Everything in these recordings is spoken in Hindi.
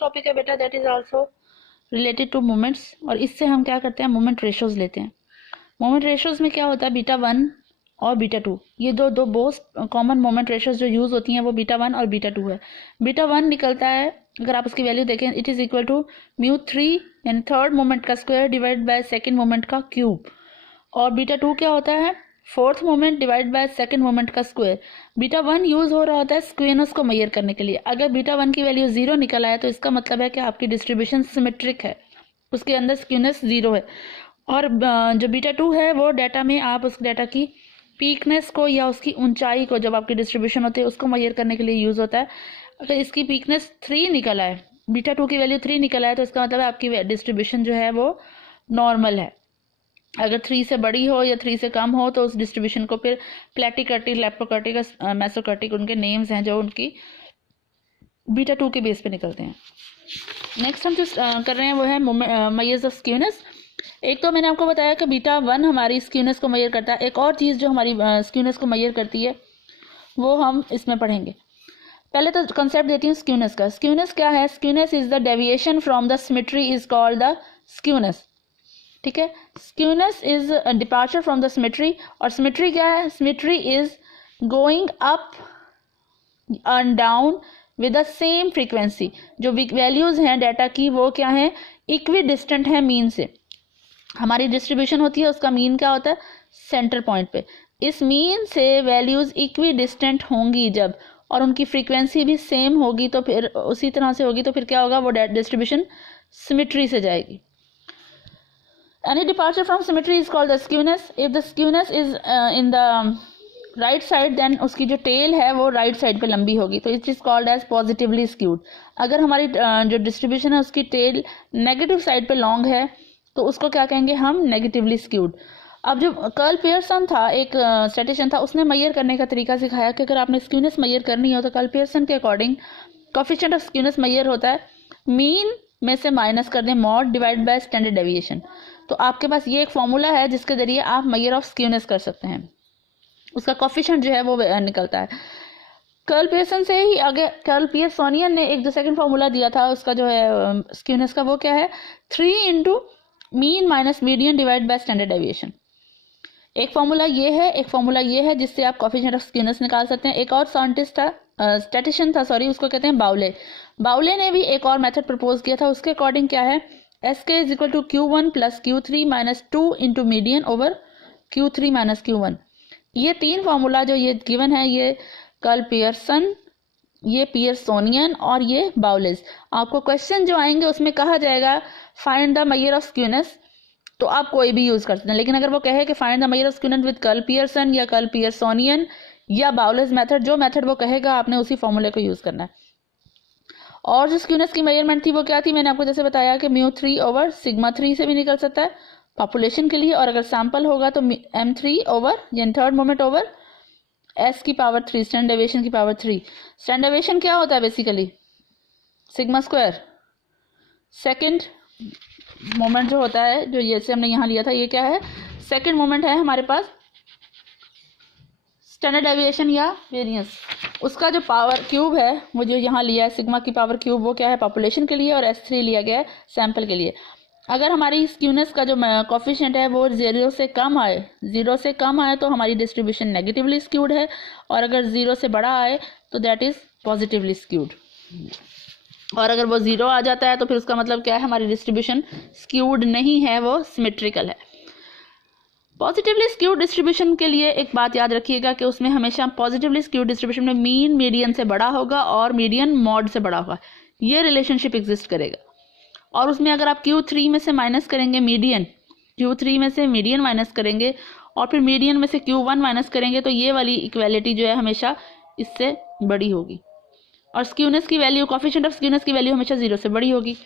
टॉपिक है बेटा that is also related two moments, और इससे हम क्या करते हैं, मोमेंट रेशोज लेते हैं। मोमेंट रेशोज में क्या होता है, बीटा 1 और बीटा 2, ये दो मोस्ट कॉमन मोमेंट रेशोज जो यूज होती हैं वो बीटा 1 और बीटा 2 है। बीटा 1 निकलता है, अगर आप उसकी वैल्यू देखें, इट इज इक्वल टू μ3 यानी थर्ड मोमेंट का square divide by second moment का क्यूब, और बीटा 2 क्या होता है, fourth moment divide by second moment का स्क्वायर। बीटा 1 यूज हो रहा होता है स्क्वेनस को मेजर करने के लिए। अगर बीटा 1 की वैल्यू 0 निकल आया तो इसका मतलब है कि आपकी डिस्ट्रीब्यूशन सिमेट्रिक है, उसके अंदर स्क्वेनस 0 है। और जो बीटा 2 है वो डाटा में आप उस डाटा की पीकनेस को या उसकी ऊंचाई को, जब आपकी डिस्ट्रीब्यूशन होती है उसको मेजर करने के लिए यूज होता है। अगर इसकी पीकनेस 3 निकल आए, बीटा 2 की वैल्यू 3 निकल आए, तो इसका मतलब है आपकी डिस्ट्रीब्यूशन जो है वो नॉर्मल है। अगर 3 से बड़ी हो या 3 से कम हो तो उस डिस्ट्रीब्यूशन को फिर प्लेटिकर्टिक, लेप्टोकर्टिक, मेसोकर्टिक उनके नेम्स हैं जो उनकी बीटा 2 के बेस पे निकलते हैं। नेक्स्ट हम जो कर रहे हैं वो है मेजर्स ऑफ स्क्यूनेस। एक तो मैंने आपको बताया कि बीटा 1 हमारी स्क्यूनेस को मेजर करता है। एक और चीज़ जो हमारी स्क्यूनेस को मेजर करती है वो हम इसमें पढ़ेंगे। पहले तो कंसेप्ट देती हूँ स्क्यूनेस का। स्क्यूनेस क्या है, skewness is the deviation from the symmetry is called the skewness. ठीक है, skewness is departure from the symmetry. और सिमेट्री क्या है, symmetry is going up and down with the same frequency. जो वैल्यूज हैं डाटा की वो क्या है, इक्वी डिस्टेंट है मीन से। हमारी डिस्ट्रीब्यूशन होती है, उसका मीन क्या होता है, सेंटर पॉइंट पे। इस मीन से वैल्यूज इक्वी डिस्टेंट होंगी जब, और उनकी फ्रीक्वेंसी भी सेम होगी, तो फिर उसी तरह से होगी, तो फिर क्या होगा, वो डिस्ट्रीब्यूशन सिमेट्री से जाएगी। Any departure from symmetry is called the skewness. If the skewness is in the right side, then उसकी जो tail है वो right side पे लंबी होगी, तो it is called as positively skewed. अगर हमारी जो distribution है उसकी tail negative side पे long है तो उसको क्या कहेंगे हम, negatively skewed. अब जो कर्ल पियर्सन था, एक स्टैटिशियन था, उसने मेजर करने का तरीका सिखाया कि अगर आपने स्क्यूनेस मेजर करनी हो तो कर्ल पियर्सन के according coefficient of skewness measure होता है मीन में से माइनस कर दें mode divide by standard deviation. तो आपके पास ये एक फॉर्मूला है जिसके जरिए आप मेजर ऑफ स्क्यूनेस कर सकते हैं, उसका कोफिशिएंट जो है वो निकलता है। कर्ल पियर्सन से ही आगे कर्ल पियर्सोनियन ने एक जो सेकंड फॉर्मूला दिया था उसका जो है स्क्यूनेस का, वो क्या है, 3 into mean minus median divide by standard deviation. एक फॉर्मूला ये है, एक फॉर्मूला ये है जिससे आप कोफिशिएंट ऑफ स्क्यूनेस निकाल सकते हैं। एक और साइंटिस्ट था, स्टैटिशियन था सॉरी, उसको कहते हैं बाउले। बाउले ने भी एक और मेथड प्रपोज किया था, उसके अकॉर्डिंग क्या है, SK is equal to Q1 plus Q3 minus 2 into median over Q3 minus Q1। ये 3 फार्मूला जो ये गिवन है, ये कर्ल पियर्सन, ये पियर्सोनियन और ये बाउलेस। आपको क्वेश्चन जो आएंगे उसमें कहा जाएगा find the measure of skewness, तो आप कोई भी यूज कर सकते हैं। लेकिन अगर वो कहे कि find the measure of skewness with curl Pearson या कर्ल पियर्सोनियन या बाउलेस मेथड, जो मेथड वो कहेगा आपने उसी फॉर्मूले को यूज करना है। और जो स्क्यूनेस की मेजरमेंट थी वो क्या थी, मैंने आपको जैसे बताया कि μ3 ओवर सिग्मा 3 से भी निकल सकता है पॉपुलेशन के लिए, और अगर सैंपल होगा तो m3 ओवर यानी थर्ड मोमेंट ओवर s की पावर 3, स्टैंडर्ड डेविएशन की पावर 3। स्टैंडर्ड डेविएशन क्या होता है, basically sigma square. Second moment जो होता है, जो जैसे हमने यहाँ लिया था, ये क्या है, सेकंड मोमेंट है हमारे पास स्टैंडर्ड डेविएशन या वेरिएंस, उसका जो पावर क्यूब है वो जो यहाँ लिया है सिग्मा की पावर क्यूब, वो क्या है, पॉपुलेशन के लिए, और S3 लिया गया है सैंपल के लिए। अगर हमारी स्क्यूनेस का जो कोफिशिएंट है वो 0 से कम आए तो हमारी डिस्ट्रीब्यूशन नेगेटिवली स्क्यूड है, और अगर 0 से बड़ा आए तो दैट इज पॉजिटिवली स्क्यूड। और अगर वो 0 आ जाता है तो फिर उसका मतलब क्या है, हमारी डिस्ट्रीब्यूशन स्क्यूड नहीं है, वो सिमेट्रिकल है। पॉजिटिवली स्क्यूड डिस्ट्रीब्यूशन के लिए एक बात याद रखिएगा कि उसमें हमेशा पॉजिटिवली स्क्यूड डिस्ट्रीब्यूशन में मीन मीडियन से बड़ा होगा और मीडियन मॉड से बड़ा होगा, ये रिलेशनशिप एग्जिस्ट करेगा। और उसमें अगर आप Q3 में से माइनस करेंगे मीडियन, Q3 में से मीडियन माइनस करेंगे और फिर मीडियन में से Q1 माइनस करेंगे, तो ये वाली इक्वालिटी जो है हमेशा इससे बड़ी होगी, और स्क्यूनेस की वैल्यू, कोफिशिएंट ऑफ स्क्यूनेस की वैल्यू हमेशा 0 से बड़ी होगी।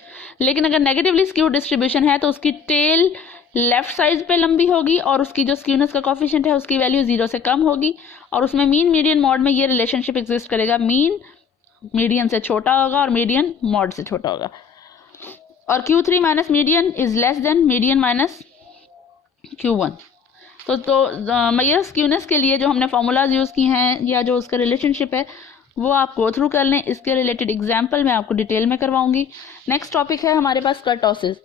लेकिन अगर नेगेटिवली स्क्यूड डिस्ट्रीब्यूशन है तो उसकी टेल लेफ्ट साइड पे लंबी होगी और उसकी जो स्क्यूनेस का कोफिशिएंट है उसकी वैल्यू 0 से कम होगी, और उसमें मीन मीडियन मॉड में ये रिलेशनशिप एग्जिस्ट करेगा, मीन मीडियन से छोटा होगा और मीडियन मॉड से छोटा होगा, और Q3 minus median is less than median minus Q1। तो मेजर स्क्यूनेस के लिए जो हमने फॉर्मूलाज यूज की हैं या जो उसका रिलेशनशिप है वो आप गो थ्रू कर लें। इसके रिलेटेड एग्जाम्पल मैं आपको डिटेल में करवाऊंगी। नेक्स्ट टॉपिक है हमारे पास कर्टोसिस।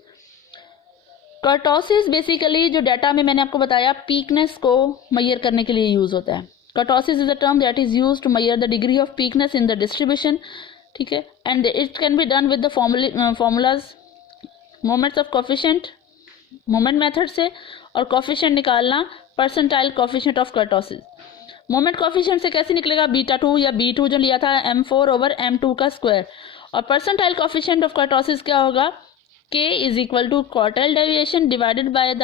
कर्टोसिस बेसिकली जो डाटा में मैंने आपको बताया पीकनेस को मेजर करने के लिए यूज होता है। Kurtosis is a term that is used to measure the degree of peakedness in the distribution, ठीक है, and it can be done with the formulas moments of coefficient moment method से, और कोफिशिएंट निकालना percentile coefficient of kurtosis. Moment coefficient से कैसे निकलेगा, β2 या B2 जो लिया था m4/m2 का स्क्वायर, और परसेंटाइल कोफिशिएंट ऑफ कर्टोसिस क्या होगा, K is equal to quartile deviation divided by the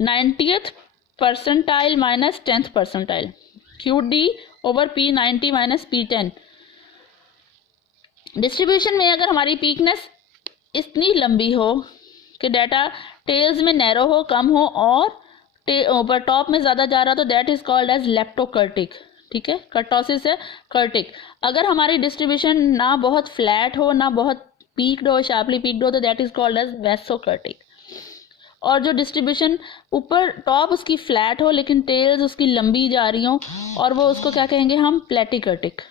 90th percentile minus 10th percentile, QD/P 90 minus P10। Distribution में अगर हमारी पीकनेस इतनी लंबी हो कि डाटा टेल्स में नैरो हो, कम हो, और ऊपर टॉप में ज़्यादा जा रहा, तो that is called as leptokurtic, ठीक है। कर्टोसिस है कर्टिक। अगर हमारी डिस्ट्रीब्यूशन ना बहुत फ्लैट हो ना बहुत पीक्ड हो, शार्पली पीक्ड हो, तो दैट इज कॉल्ड एज वेसोकर्टिक। और जो डिस्ट्रीब्यूशन ऊपर टॉप उसकी फ्लैट हो लेकिन टेल्स उसकी लंबी जा रही हो, और वो उसको क्या कहेंगे हम, प्लेटिकर्टिक।